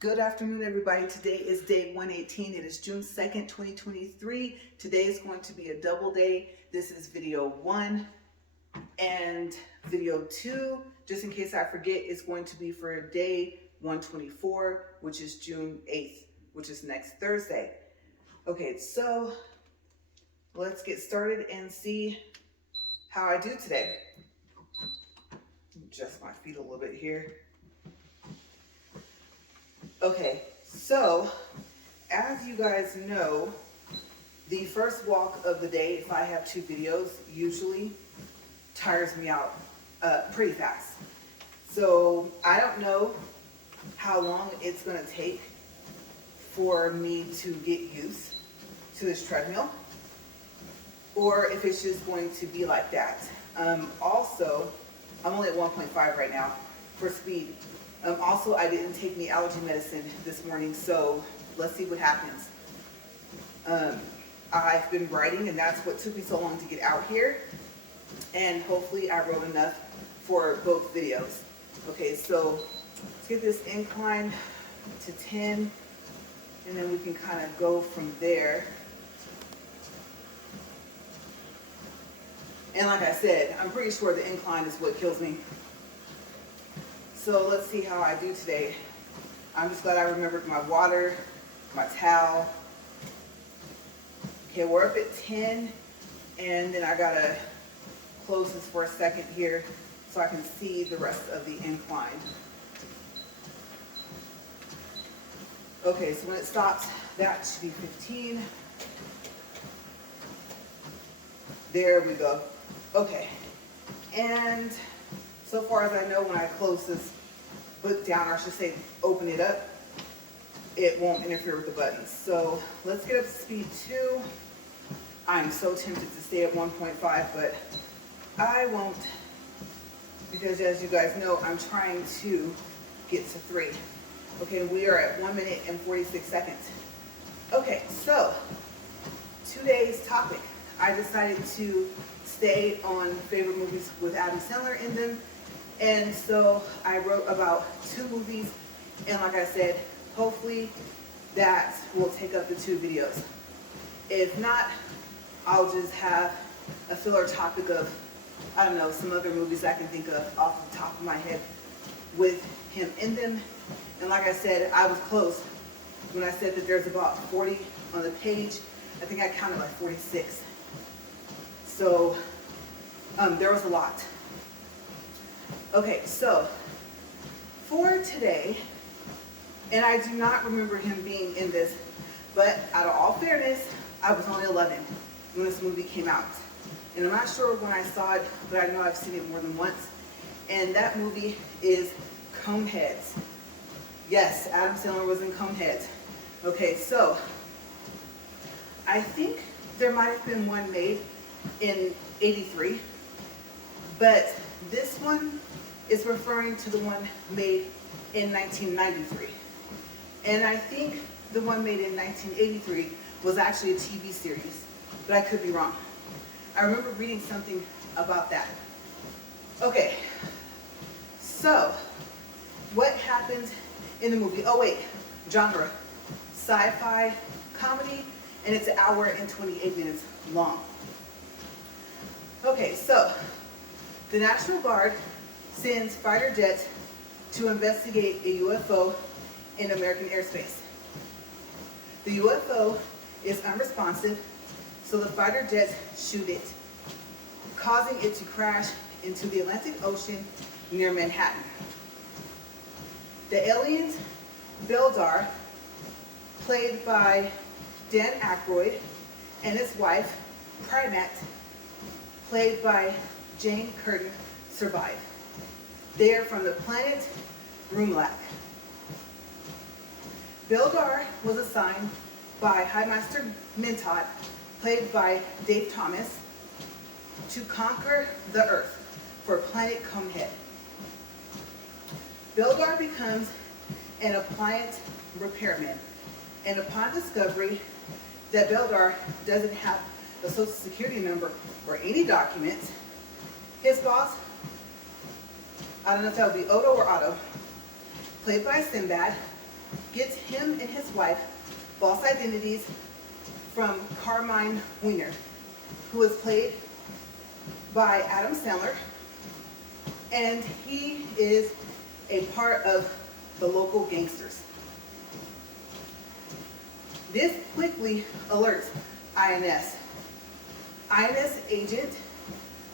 Good afternoon, everybody. Today is day 118. It is June 2nd, 2023. Today is going to be a double day. This is video 1 and video 2. Just in case I forget, is going to be for day 124, which is June 8th, which is next Thursday. Okay, so let's get started and see how I do today. Adjust my feet a little bit here. Okay, so as you guys know, the first walk of the day, if I have 2 videos, usually tires me out pretty fast. So I don't know how long it's going to take for me to get used to this treadmill, or if it's just going to be like that. Also, I'm only at 1.5 right now for speed. Also, I didn't take any allergy medicine this morning, so let's see what happens. I've been writing, and that's what took me so long to get out here. And hopefully I wrote enough for both videos. Okay, so let's get this incline to 10, and then we can kind of go from there. And like I said, I'm pretty sure the incline is what kills me. So let's see how I do today. I'm just glad I remembered my water, my towel. Okay, we're up at 10, and then I gotta close this for a second here so I can see the rest of the incline. Okay, so when it stops, that should be 15. There we go. Okay, and so far as I know, when I close this book down, or I should say open it up, it won't interfere with the buttons. So let's get up to speed 2. I'm so tempted to stay at 1.5, but I won't, because as you guys know, I'm trying to get to 3. Okay, we are at 1 minute and 46 seconds. Okay, so today's topic, I decided to stay on favorite movies with Adam Sandler in them. And so I wrote about 2 movies, and like I said, hopefully that will take up the 2 videos. If not, I'll just have a filler topic of, I don't know, some other movies I can think of off the top of my head with him in them. And like I said, I was close when I said that there's about 40 on the page. I think I counted like 46. So there was a lot. Okay, so for today, and I do not remember him being in this, but out of all fairness, I was only 11 when this movie came out. And I'm not sure when I saw it, but I know I've seen it more than once. And that movie is Coneheads. Yes, Adam Sandler was in Coneheads. Okay, so I think there might have been one made in '83, but this one is referring to the one made in 1993. And I think the one made in 1983 was actually a TV series, but I could be wrong. I remember reading something about that. Okay, so what happens in the movie? Oh wait, genre, sci-fi, comedy, and it's 1 hour and 28 minutes long. Okay, so the National Guard sends fighter jets to investigate a UFO in American airspace. The UFO is unresponsive, so the fighter jets shoot it, causing it to crash into the Atlantic Ocean near Manhattan. The aliens, Beldar, played by Dan Aykroyd, and his wife, Primat, played by Jane Curtin, survive. They are from the planet Rumlak. Beldar was assigned by High Master Mentat, played by Dave Thomas, to conquer the Earth for planet Conehead. Beldar becomes an appliance repairman, and upon discovery that Beldar doesn't have a social security number or any documents, his boss, I don't know if that would be Odo or Otto, played by Sinbad, gets him and his wife false identities from Carmine Wiener, who is played by Adam Sandler, and he is a part of the local gangsters. This quickly alerts INS. INS agent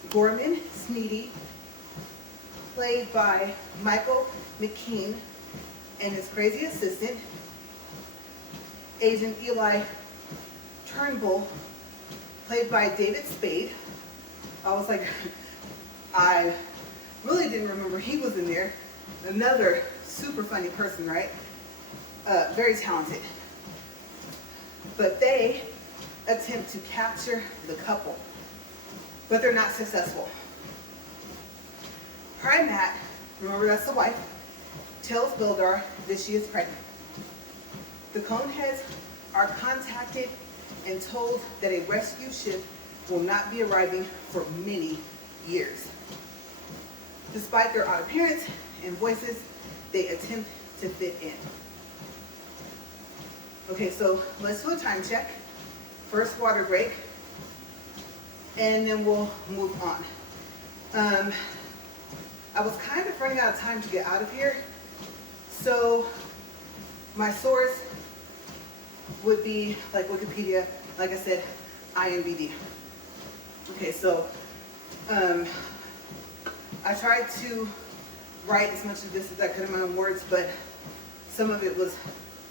Gorman Sneedy, played by Michael McKean, and his crazy assistant, Agent Eli Turnbull, played by David Spade. I was like, I really didn't remember he was in there. Another super funny person, right? Very talented. But they attempt to capture the couple, but they're not successful. Primat, remember that's the wife, tells Bildar that she is pregnant. The Coneheads are contacted and told that a rescue ship will not be arriving for many years. Despite their odd appearance and voices, they attempt to fit in. Okay, so let's do a time check. First water break, and then we'll move on. I was kind of running out of time to get out of here, so my source would be like Wikipedia, like I said, IMDb. Okay, so I tried to write as much of this as I could in my own words, but some of it was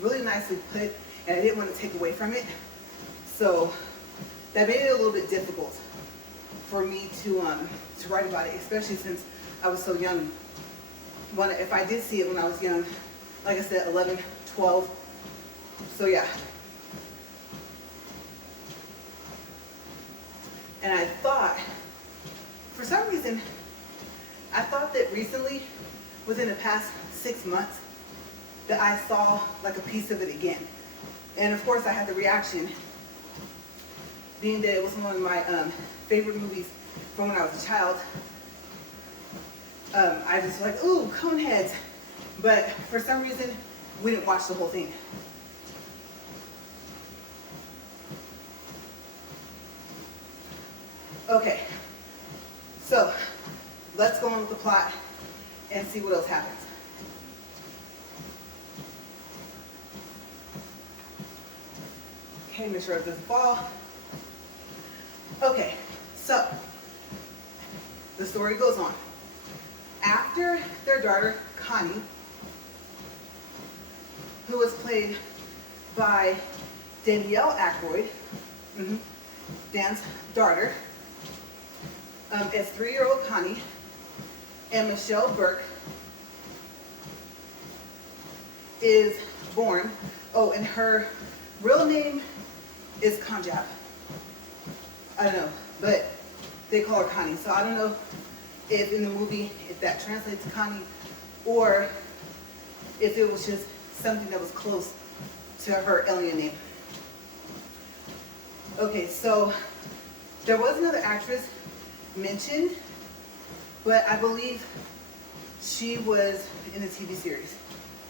really nicely put, and I didn't want to take away from it. So that made it a little bit difficult for me to write about it, especially since I was so young. If I did see it when I was young, like I said, 11, 12. So yeah. And I thought, for some reason, I thought that recently, within the past 6 months, that I saw like a piece of it again. And of course I had the reaction, being that it was one of my favorite movies from when I was a child. I just was like, ooh, Coneheads. But for some reason, we didn't watch the whole thing. Okay, so let's go on with the plot and see what else happens. Okay, make sure it doesn't fall. Okay, so the story goes on. After their daughter, Connie, who was played by Danielle Aykroyd, Dan's daughter, as 3-year-old Connie, and Michelle Burke is born. Oh, and her real name is Kanjab. I don't know, but they call her Connie. So I don't know if in the movie, if that translates to Connie, or if it was just something that was close to her alien name. Okay, so there was another actress mentioned, but I believe she was in the TV series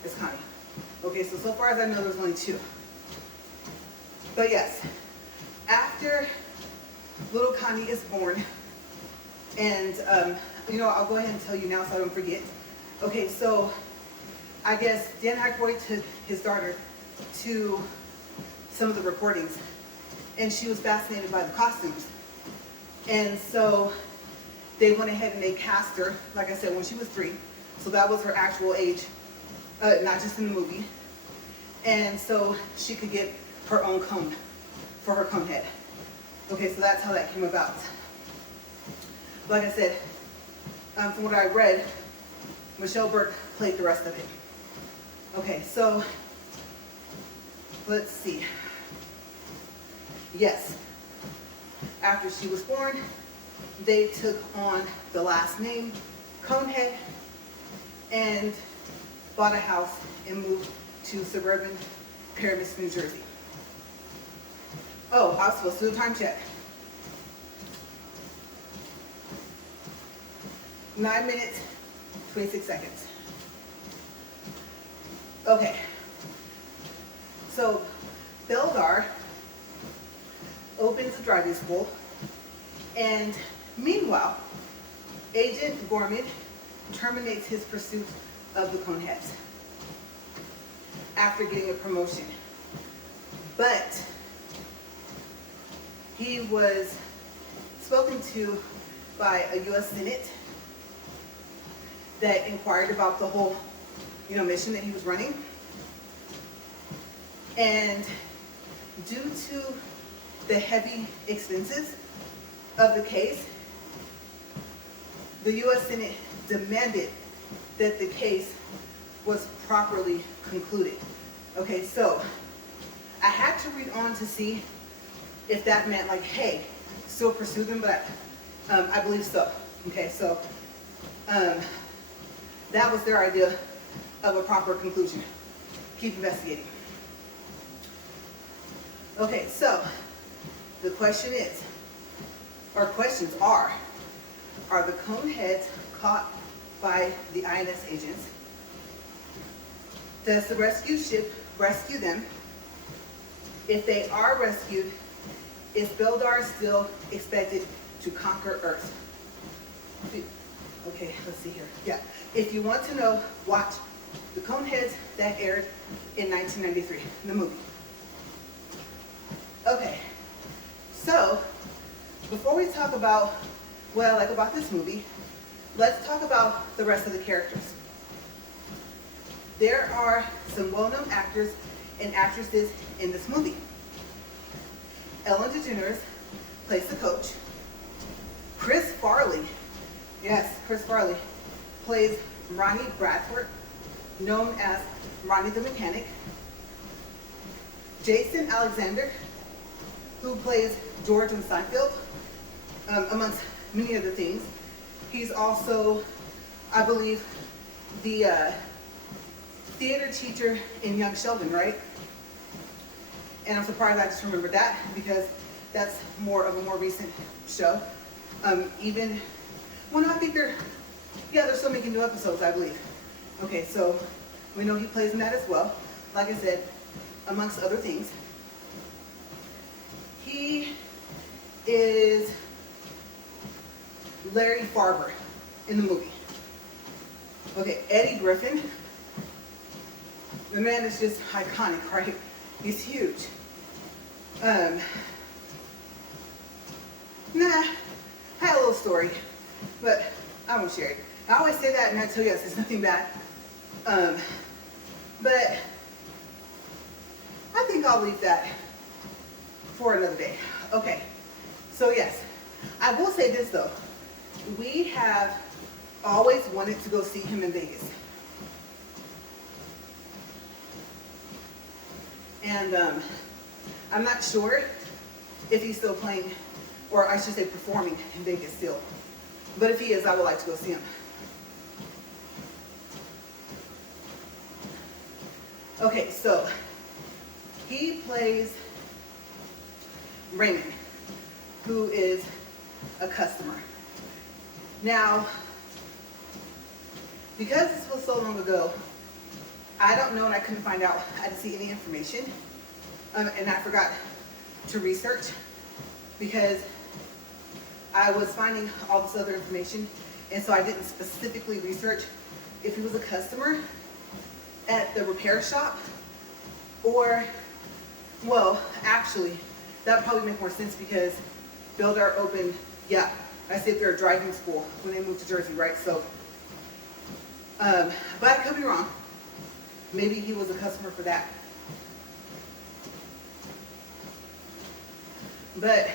as Connie. Okay, so far as I know, there's only 2. But yes, after little Connie is born, and I'll go ahead and tell you now so I don't forget. Okay, so I guess Dan Aykroyd took his daughter to some of the recordings, and she was fascinated by the costumes. And so they went ahead and they cast her, like I said, when she was 3. So that was her actual age, not just in the movie. And so she could get her own cone for her cone head. Okay, so that's how that came about. Like I said, from what I read, Michelle Burke played the rest of it. Okay, so let's see. Yes, after she was born, they took on the last name, Conehead, and bought a house and moved to suburban Paramus, New Jersey. Oh, I was supposed to do a time check. 9 minutes, 26 seconds. Okay, So Beldar opens the driving school, and meanwhile, Agent Gorman terminates his pursuit of the Coneheads after getting a promotion. But he was spoken to by a U.S. Senate that inquired about the whole, mission that he was running. And due to the heavy expenses of the case, the U.S. Senate demanded that the case was properly concluded. Okay, so I had to read on to see if that meant like, hey, still pursue them, but I believe so. Okay, so that was their idea of a proper conclusion. Keep investigating. Okay, so the question is, or questions are the Coneheads caught by the INS agents? Does the rescue ship rescue them? If they are rescued, is Beldar still expected to conquer Earth? Okay, let's see here. Yeah, if you want to know, watch the Coneheads that aired in 1993, the movie. Okay, so before we talk about what I like about this movie, let's talk about the rest of the characters. There are some well-known actors and actresses in this movie. Ellen DeGeneres plays the coach. Chris Farley, yes, Chris Farley, plays Ronnie Bradford, known as Ronnie the Mechanic. Jason Alexander, who plays George in Seinfeld, amongst many other things. He's also, I believe, the theater teacher in Young Sheldon, right? And I'm surprised I just remembered that because that's more of a more recent show. I think they're still making new episodes, I believe. Okay, so we know he plays in that as well. Like I said, amongst other things. He is Larry Farber in the movie. Okay, Eddie Griffin. The man is just iconic, right? He's huge. I had a little story, but I won't share it. I always say that and I tell you yes, it's nothing bad. But I think I'll leave that for another day. Okay, so yes, I will say this though. We have always wanted to go see him in Vegas. And I'm not sure if he's still playing, or I should say performing in Vegas still. But if he is, I would like to go see him. Okay, so he plays Raymond, who is a customer. Now, because this was so long ago, I don't know and I couldn't find out. I didn't see any information. And I forgot to research because I was finding all this other information. And so I didn't specifically research if he was a customer at the repair shop or, well, actually, that would probably make more sense because Beldar opened, yeah, I said they're a driving school when they moved to Jersey, right? So, but I could be wrong. Maybe he was a customer for that. But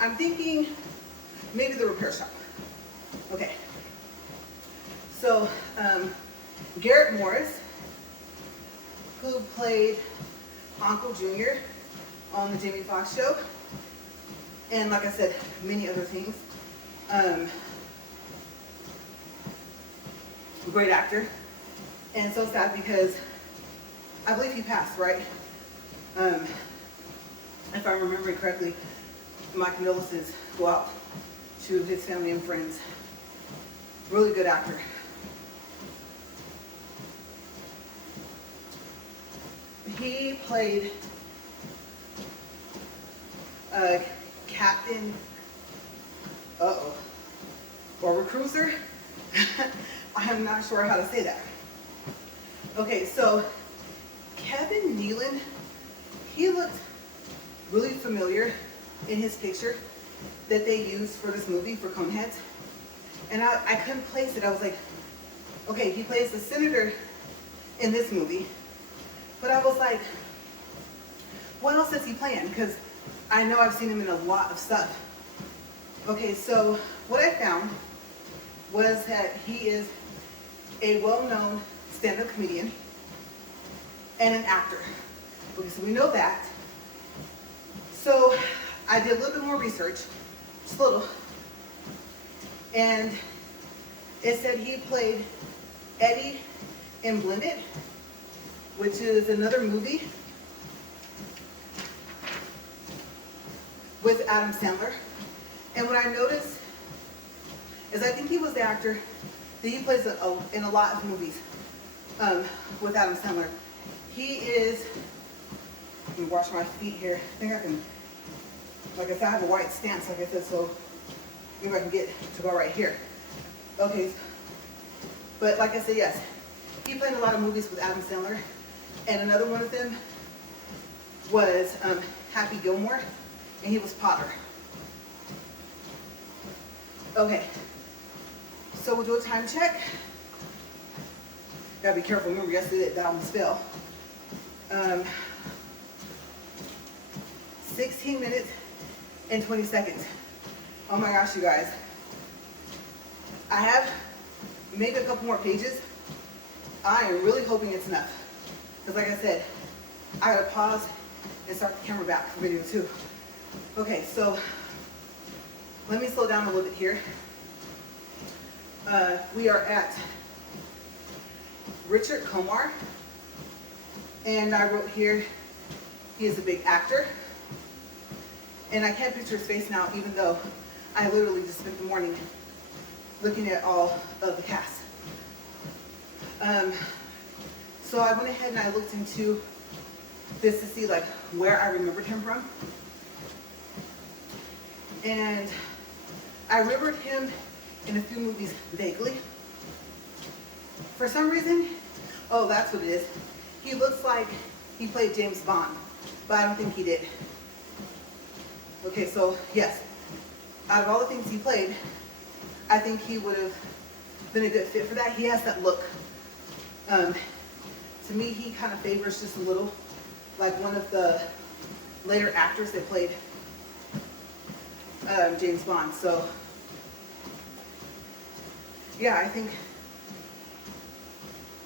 I'm thinking maybe the repair shop. Okay. So Garrett Morris, who played Uncle Junior on the Jamie Foxx show, and like I said, many other things. Great actor. And so sad because I believe he passed, right? If I'm remembering correctly, my condolences go out to his family and friends. Really good actor. he played Captain, or recruiter. I am not sure how to say that. Okay, so Kevin Nealon, he looked really familiar in his picture that they used for this movie, for Coneheads. And I couldn't place it. I was like, okay, he plays the senator in this movie. But I was like, what else is he playing? Because I know I've seen him in a lot of stuff. Okay, so what I found was that he is a well-known stand-up comedian and an actor. Okay, so we know that. So I did a little bit more research, just a little, and it said he played Eddie in Blended, which is another movie with Adam Sandler. And what I noticed is I think he was the actor that he plays in a lot of movies with Adam Sandler. He is, let me wash my feet here. I think I can, like I said, I have a white stance, like I said, so maybe I can get to go right here. Okay, but like I said, yes, he played in a lot of movies with Adam Sandler, and another one of them was Happy Gilmore, and he was Potter. Okay, so we'll do a time check. Gotta be careful, remember yesterday that almost fell. 16 minutes and 20 seconds. Oh my gosh, you guys. I have maybe a couple more pages. I am really hoping it's enough. Because like I said, I gotta pause and start the camera back for video 2. Okay, so let me slow down a little bit here. We are at Richard Comar. And I wrote here, he is a big actor. And I can't picture his face now, even though I literally just spent the morning looking at all of the cast. So I went ahead and I looked into this to see like where I remembered him from. And I remembered him in a few movies vaguely. For some reason, oh, that's what it is. He looks like he played James Bond, but I don't think he did. Okay, so yes, out of all the things he played, I think he would have been a good fit for that. He has that look. To me, he kind of favors just a little like one of the later actors that played James Bond. So yeah, I think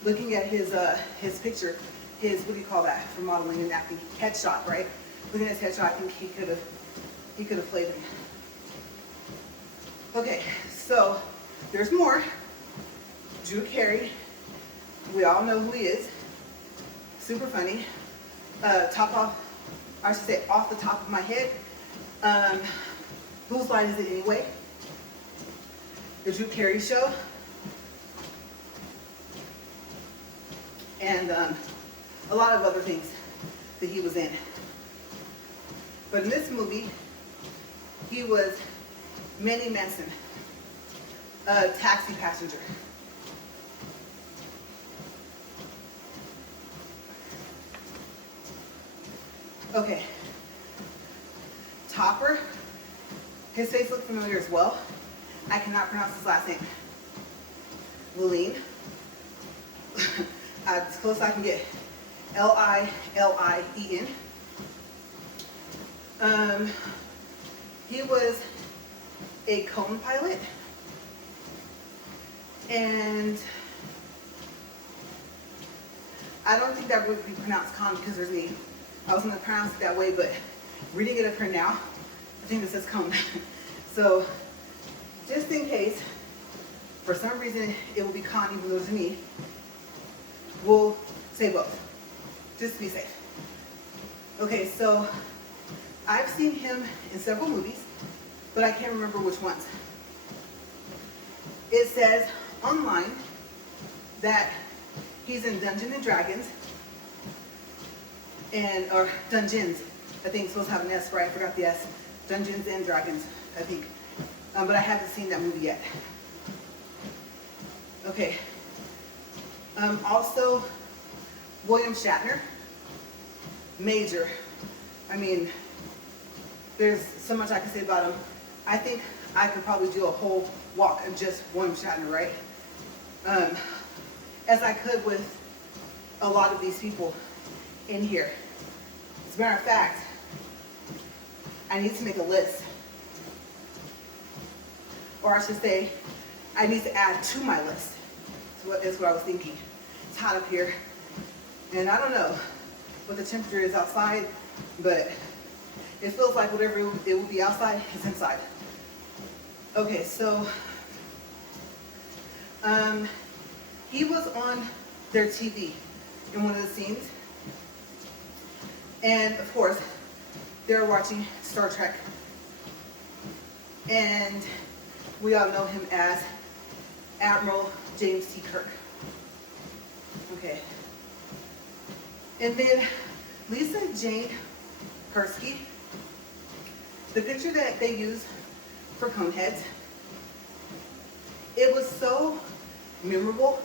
looking at his picture, his, what do you call that for modeling and acting? Headshot, right? Looking at his headshot, I think he could have played him. Okay, so there's more. Drew Carey, we all know who he is. Super funny. Off the top of my head, whose line is it anyway? The Drew Carey Show. And a lot of other things that he was in. But in this movie, he was Manny Manson, a taxi passenger. Okay. Topper, his face looked familiar as well. I cannot pronounce his last name. Lillian. As close as I can get. Lilien. He was a cone pilot. And I don't think that would be pronounced con because there's me. I was going to pronounce it that way, but reading it up here now, I think it says cone. So just in case, for some reason, it will be con even though it's me, we'll say both, just to be safe. Okay, so I've seen him in several movies, but I can't remember which ones. It says online that he's in Dungeons and Dragons, and or Dungeons. I think it's supposed to have an S, right? I forgot the S. Dungeons and Dragons, I think. But I haven't seen that movie yet. Okay. Also, William Shatner, major. I mean, there's so much I can say about him. I think I could probably do a whole walk of just William Shatner, right? As I could with a lot of these people in here. As a matter of fact, I need to make a list. Or I should say, I need to add to my list. That's what I was thinking. It's hot up here. And I don't know what the temperature is outside, but it feels like whatever it will be outside is inside. Okay, so he was on their TV in one of the scenes. And of course, they're watching Star Trek. And we all know him as Admiral James T. Kirk. Okay. And then Lisa Jane Persky, the picture that they used for Coneheads, it was so memorable,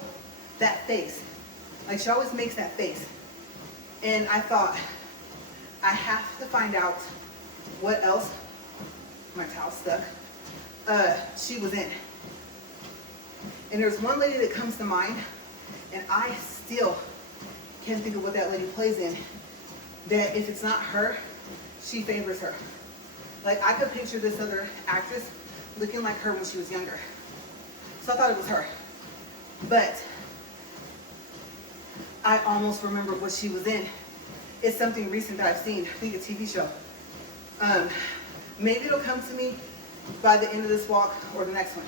that face. Like, she always makes that face. And I thought, I have to find out what else, my towel stuck, she was in. And there's one lady that comes to mind, and I still can't think of what that lady plays in, that if it's not her, she favors her. Like, I could picture this other actress looking like her when she was younger. So I thought it was her. But I almost remember what she was in. It's something recent that I've seen, I think a TV show. Maybe it'll come to me by the end of this walk or the next one.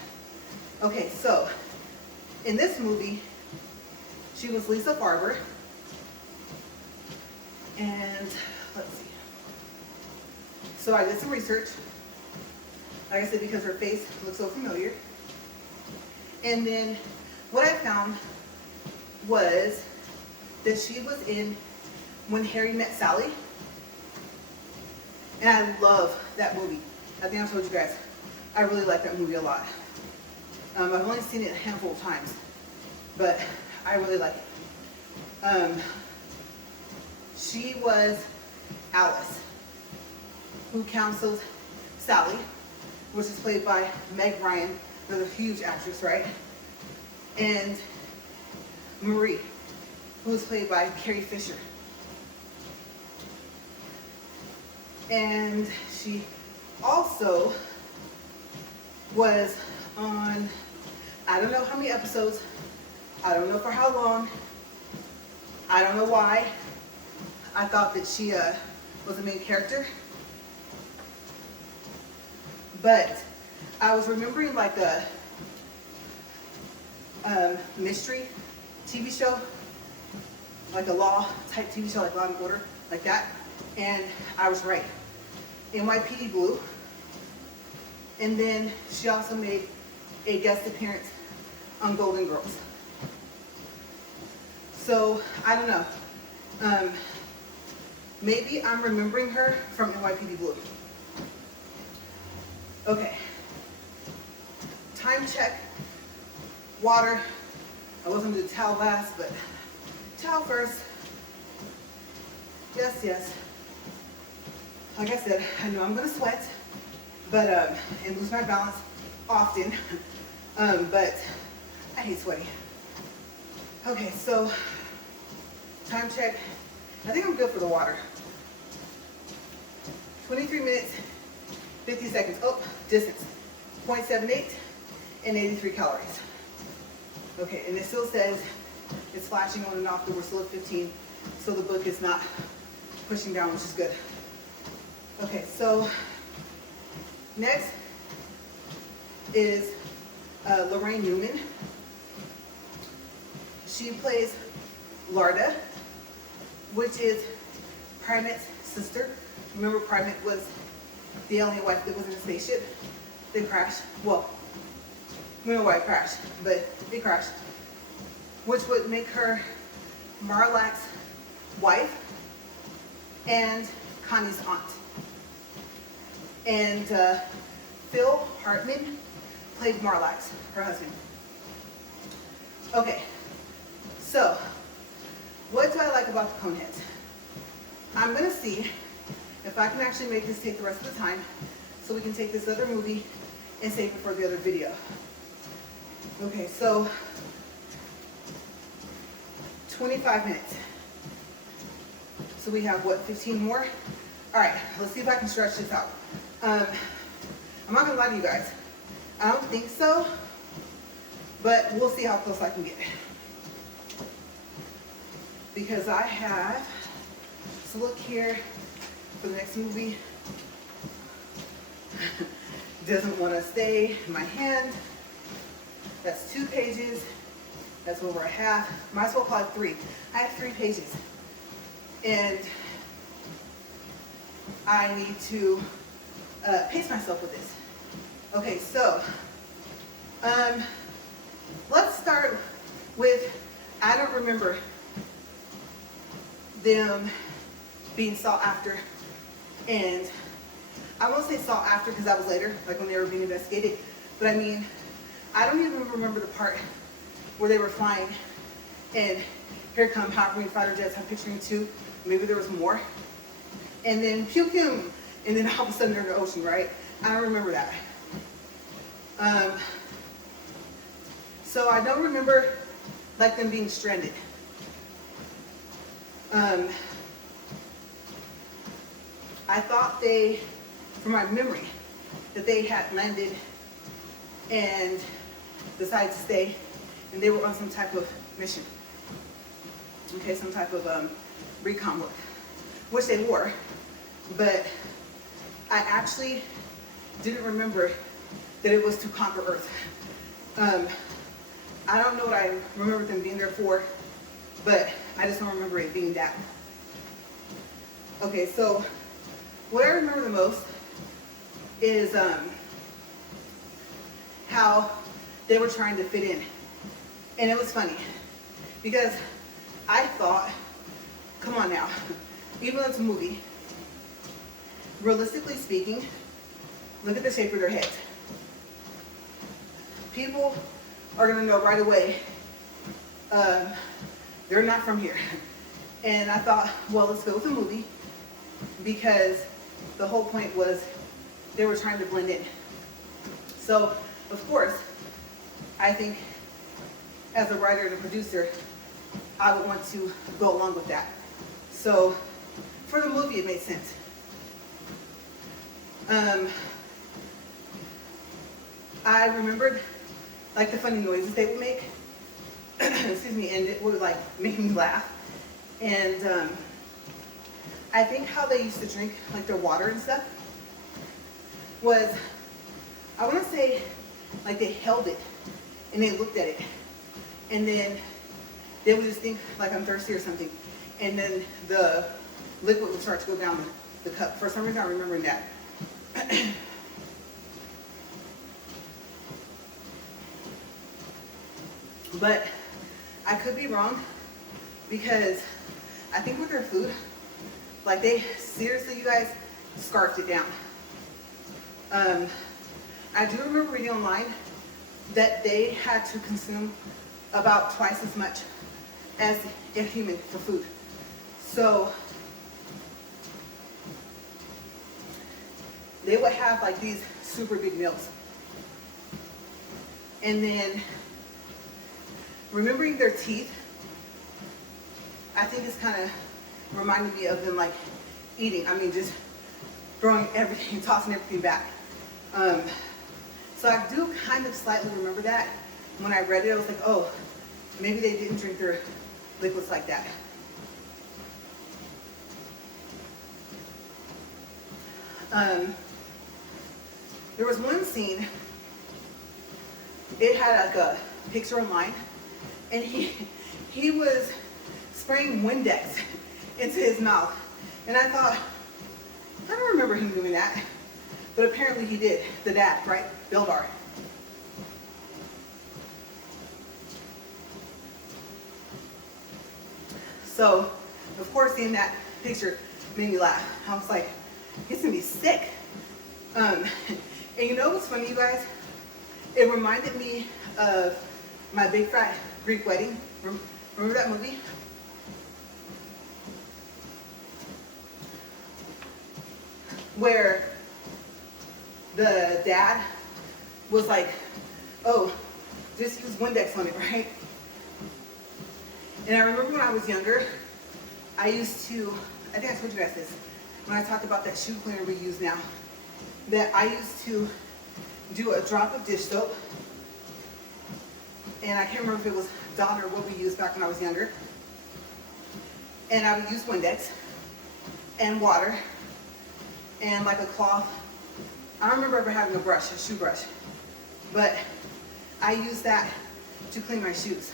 Okay, so in this movie, she was Lisa Farber. And let's see. So I did some research. Like I said, because her face looks so familiar. And then what I found was that she was in When Harry Met Sally. And I love that movie. I think I told you guys, I really like that movie a lot. I've only seen it a handful of times, but I really like it. She was Alice, who counsels Sally, which is played by Meg Ryan, who's a huge actress, right? And Marie, who is played by Carrie Fisher. And she also was on, I don't know how many episodes, I don't know for how long, I don't know why. I thought that she was a main character. But I was remembering like a mystery TV show, like a law type TV show, like Law and Order, like that. And I was right. NYPD Blue. And then she also made a guest appearance on Golden Girls. So I don't know. Maybe I'm remembering her from NYPD Blue. Okay. Time check. Water. I wasn't going to do towel last, but towel first. Yes, yes. Like I said, I know I'm going to sweat, but and lose my balance often, but I hate sweating. Okay, so time check. I think I'm good for the water. 23 minutes, 50 seconds. Oh, distance, 0.78 and 83 calories. Okay, and it still says it's flashing on and off, but we're still at 15, so the book is not pushing down, which is good. Okay, so next is Lorraine Newman. She plays Larda, which is Primate's sister. Remember, Primate was the alien wife that was in the spaceship. They crashed. Well, we don't know why it crashed, but it crashed. Which would make her Marlak's wife. and Connie's aunt. And Phil Hartman played Marlax, her husband. Okay, so what do I like about the Coneheads? I'm gonna see if I can actually make this take the rest of the time so we can take this other movie and save it for the other video. Okay, so 25 minutes. So we have what, 15 more? All right, let's see if I can stretch this out. I'm not gonna lie to you guys. I don't think so, but we'll see how close I can get. Because I have, so look here for the next movie. Doesn't want to stay in my hand. That's 2 pages. That's over a half. Might as well call it 3. I have 3 pages. And I need to pace myself with this. Okay, so let's start with, I don't remember them being sought after, and I won't say sought after because that was later, like when they were being investigated, but I mean, I don't even remember the part where they were flying and here come however many fighter jets, I'm picturing 2, maybe there was more, and then pew pew, and then all of a sudden they're in the ocean, right? I don't remember that. So I don't remember like them being stranded. I thought they, from my memory, that they had landed and decided to stay, and they were on some type of mission. Okay, some type of recon work, which they were, but I actually didn't remember that it was to conquer Earth. I don't know what I remember them being there for, but I just don't remember it being that. Okay, so what I remember the most is how they were trying to fit in. And it was funny because I thought, come on now, even though it's a movie, realistically speaking, look at the shape of their heads. People are gonna know right away, they're not from here. And I thought, well, let's go with the movie because the whole point was they were trying to blend in. So, of course, I think as a writer and a producer, I would want to go along with that. So, for the movie, it made sense. I remembered like the funny noises they would make, excuse me, and it would like make me laugh. And I think how they used to drink like their water and stuff was, I want to say like they held it and they looked at it, and then they would just think like I'm thirsty or something, and then the liquid would start to go down the cup. For some reason I'm remembering that. But I could be wrong because I think with their food, like they seriously, you guys, scarfed it down. I do remember reading online that they had to consume about twice as much as a human for food. So they would have like these super big meals. And then remembering their teeth, I think it's kind of reminded me of them like eating. I mean, just throwing everything, tossing everything back. So I do kind of slightly remember that. When I read it, I was like, oh, maybe they didn't drink their liquids like that. There was one scene, it had like a picture online, and he was spraying Windex into his mouth. And I thought, I don't remember him doing that. But apparently he did, the dad, right? Bildar. So, of course, in that picture, made me laugh. I was like, it's gonna be sick. And you know what's funny, you guys? It reminded me of My Big Fat Greek Wedding. Remember that movie? Where the dad was like, oh, just use Windex on it, right? And I remember when I was younger, I used to, I think I told you guys this, when I talked about that shoe cleaner we use now, that I used to do a drop of dish soap, and I can't remember if it was Dawn or what we used back when I was younger, and I would use Windex and water and like a cloth. I don't remember ever having a brush, a shoe brush, but I used that to clean my shoes,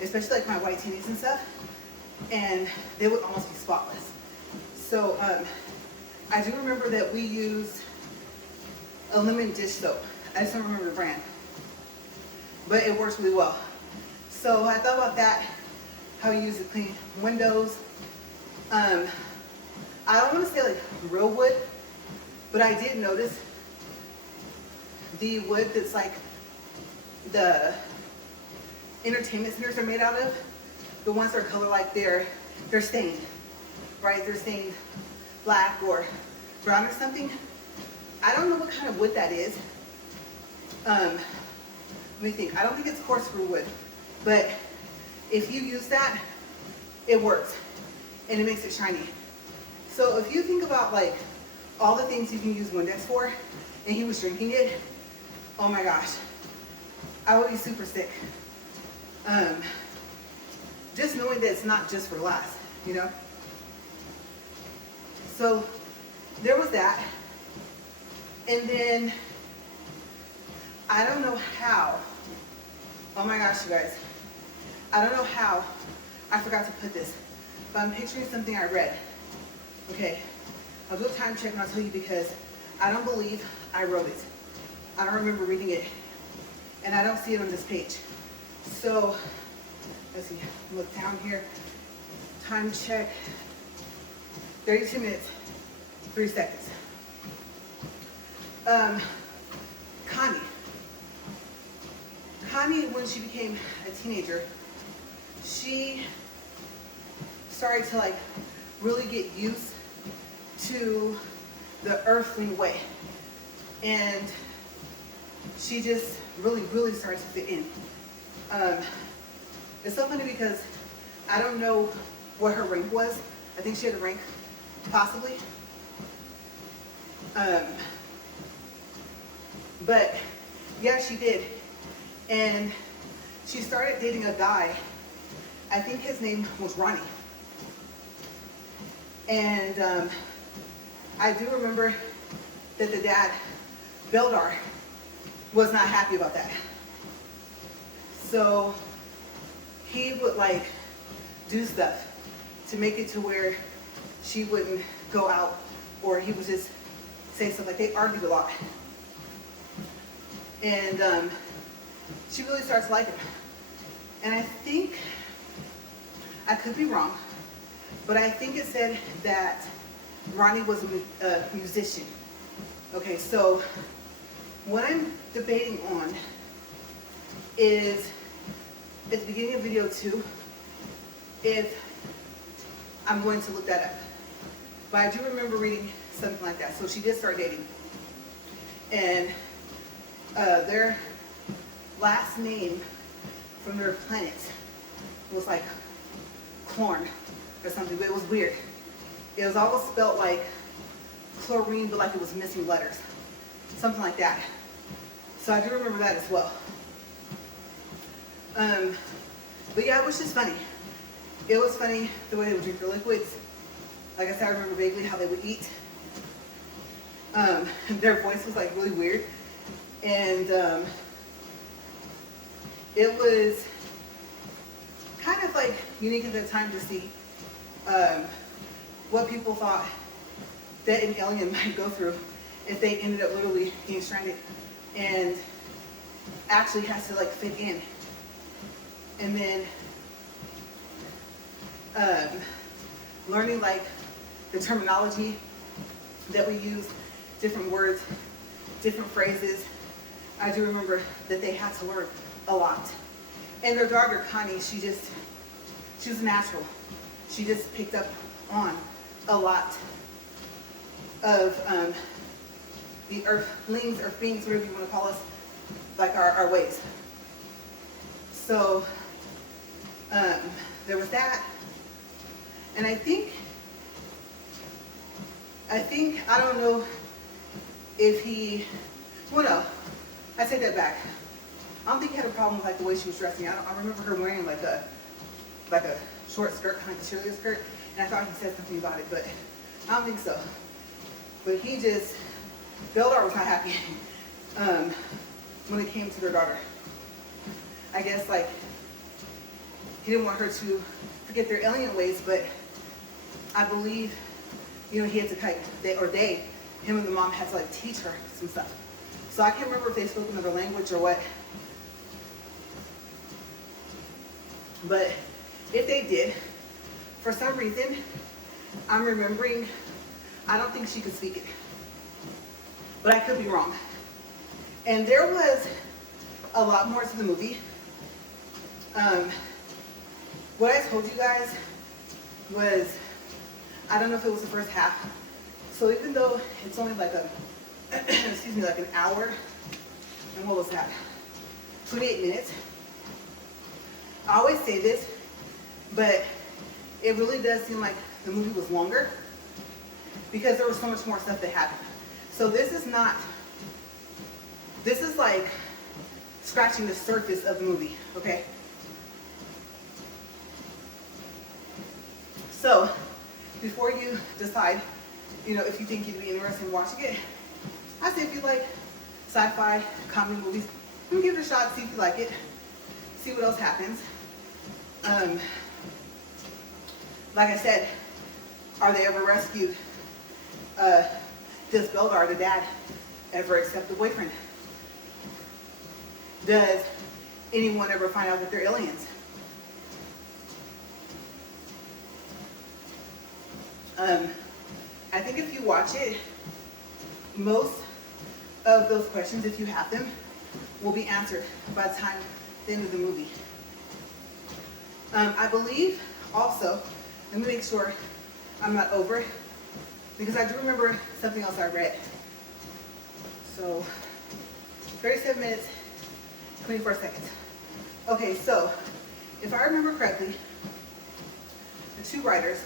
especially like my white tennies and stuff, and they would almost be spotless. So I do remember that we used a lemon dish soap. I just don't remember the brand, but it works really well. So I thought about that, how you use it to clean windows. I don't want to say like real wood, but I did notice the wood that's like the entertainment centers are made out of, the ones that are colored like they're stained, right? They're stained black or brown or something. I don't know what kind of wood that is. Let me think. I don't think it's coarse screw wood, but if you use that, it works and it makes it shiny. So if you think about like all the things you can use Windex for, and he was drinking it, oh my gosh, I would be super sick. Just knowing that it's not just for glass, you know? So there was that. And then I don't know how, oh my gosh, you guys, I don't know how I forgot to put this, but I'm picturing something I read. Okay, I'll do a time check and I'll tell you because I don't believe I wrote it. I don't remember reading it, and I don't see it on this page. So, let's see, look down here, time check, 32 minutes, 3 seconds. Connie, when she became a teenager, she started to like really get used to the earthly way. And she just really started to fit in. It's so funny because I don't know what her rank was. I think she had a rank, possibly. But yeah, she did. And she started dating a guy, I think his name was Ronnie. And I do remember that the dad, Beldar, was not happy about that. So he would like do stuff to make it to where she wouldn't go out, or he would just say stuff like, they argued a lot. And she really starts to like him. And I think, I could be wrong, but I think it said that Ronnie was a musician. Okay, so what I'm debating on is, at the beginning of video 2, if I'm going to look that up. But I do remember reading something like that. So she did start dating. And their last name from their planet was like Clorn or something, but it was weird. It was almost spelled like chlorine, but like it was missing letters. Something like that. So I do remember that as well. But yeah, it was just funny. It was funny the way they would drink their liquids. Like I said, I remember vaguely how they would eat. Their voice was like really weird. And it was kind of like unique at the time to see what people thought that an alien might go through if they ended up literally being stranded and actually has to like fit in. And then learning like the terminology that we use, different words, different phrases. I do remember that they had to learn a lot. And their daughter, Connie, she was natural. She just picked up on a lot of the earthlings or beings, whatever you want to call us, like our ways. So there was that. And I think, I don't know if he, well, no, I take that back. I don't think he had a problem with like the way she was dressing. I remember her wearing like a short skirt, kind of like a cheerleader skirt, and I thought he said something about it, but I don't think so. But he just, Beldar was not happy when it came to their daughter. I guess like he didn't want her to forget their alien ways, but I believe, you know, he had to kind of, him and the mom had to like teach her some stuff. So I can't remember if they spoke another language or what. But if they did, for some reason, I'm remembering, I don't think she could speak it. But I could be wrong. And there was a lot more to the movie. What I told you guys was, I don't know if it was the first half. So even though it's only like like an hour, and what was that? 28 minutes. I always say this, but it really does seem like the movie was longer because there was so much more stuff that happened. So this is like scratching the surface of the movie, okay? So before you decide, you know, if you think you'd be interested in watching it, I say if you like sci-fi, comedy movies, give it a shot, see if you like it, see what else happens. Like I said, are they ever rescued? Does Beldar, the dad, ever accept the boyfriend? Does anyone ever find out that they're aliens? I think if you watch it, most of those questions, if you have them, will be answered by the time the end of the movie. I believe also, let me make sure I'm not over, because I do remember something else I read. So 37 minutes, 24 seconds. Okay, so if I remember correctly, the two writers,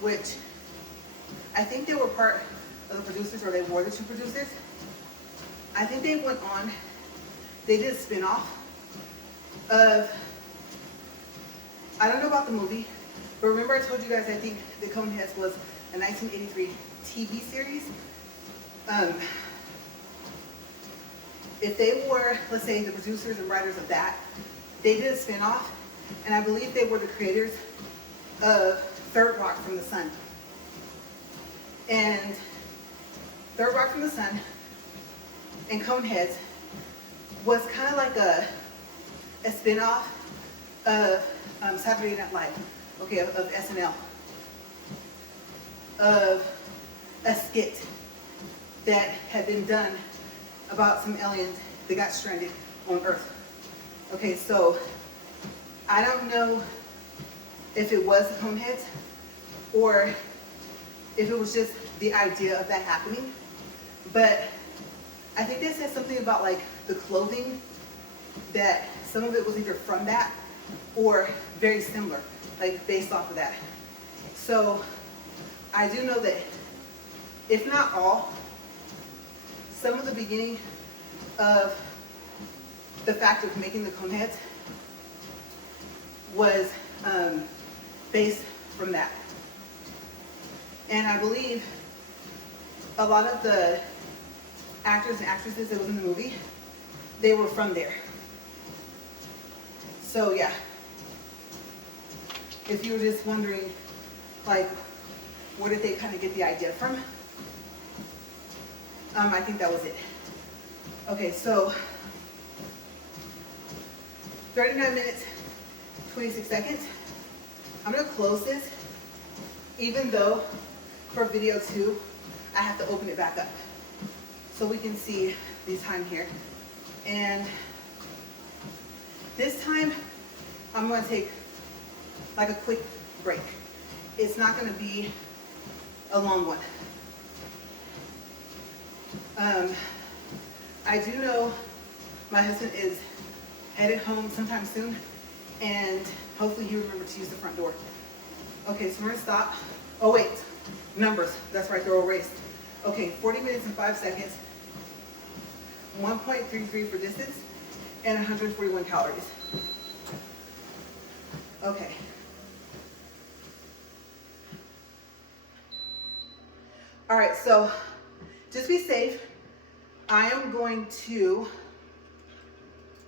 which I think they were part of the producers, or they were the two producers, I think they went on, they did a spin-off of, I don't know about the movie, but remember I told you guys I think the Coneheads was a 1983 TV series. If they were, let's say, the producers and writers of that, they did a spin-off, and I believe they were the creators of Third Rock from the Sun. And Third Rock from the Sun and Coneheads was kind of like a spin-off of Saturday Night Live, okay, of SNL, of a skit that had been done about some aliens that got stranded on Earth. Okay, so I don't know if it was the Coneheads or if it was just the idea of that happening, but I think they said something about like the clothing, that some of it was either from that or very similar, like based off of that. So I do know that, if not all, some of the beginning of the fact of making the Coneheads was based from that. And I believe a lot of the actors and actresses that was in the movie, they were from there. So yeah, if you were just wondering, like, where did they kind of get the idea from? I think that was it. Okay, so 39 minutes, 26 seconds. I'm gonna close this, even though for video 2, I have to open it back up so we can see the time here. And this time, I'm gonna take like a quick break. It's not gonna be a long one. I do know my husband is headed home sometime soon, and hopefully he remembers to use the front door. Okay, so we're gonna stop. Oh wait, numbers, that's right, they're all erased. Okay, 40 minutes and 5 seconds, 1.33 for distance, and 141 calories. Okay. All right, so just be safe. I am going to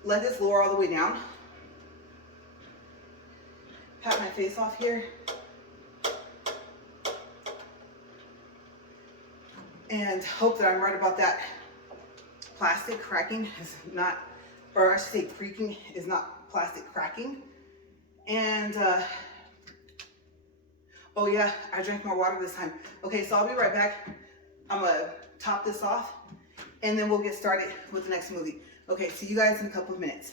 let this lower all the way down. Pat my face off here. And hope that I'm right about that. Plastic cracking is not, or I should say creaking is not plastic cracking. And, oh yeah, I drank more water this time. Okay, so I'll be right back. I'm gonna top this off and then we'll get started with the next movie. Okay, see you guys in a couple of minutes.